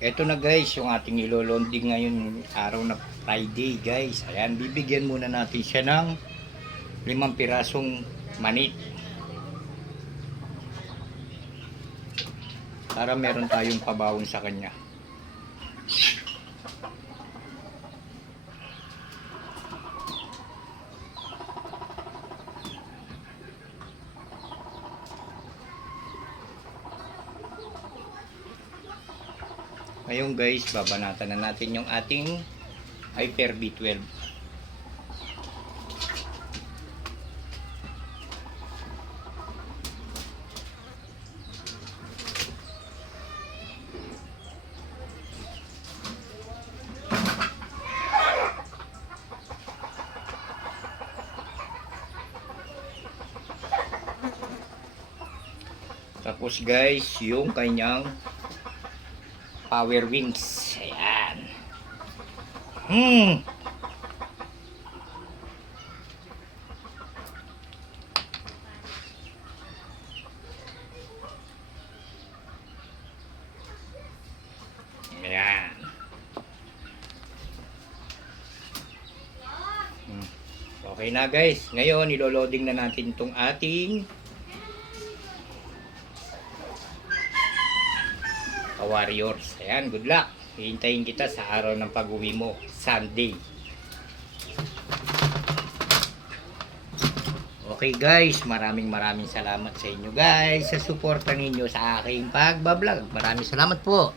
Eto na guys, yung ating ilolonding ngayon araw na Friday guys. Ayan, bibigyan muna natin siya ng 5 pirasong mani. Para meron tayong pabawon sa kanya. Ngayon guys, babanatan na natin yung ating Hyper B12. Tapos guys, yung kanyang power wings. Ayan. Ayan. Okay na guys. Ngayon, iloloading na natin itong ating warriors. Ayan, good luck. Hihintayin kita sa araw ng pag-uwi mo, Sunday. Okay guys, maraming salamat sa inyo guys sa suporta ninyo sa aking pagbablog. Maraming salamat po.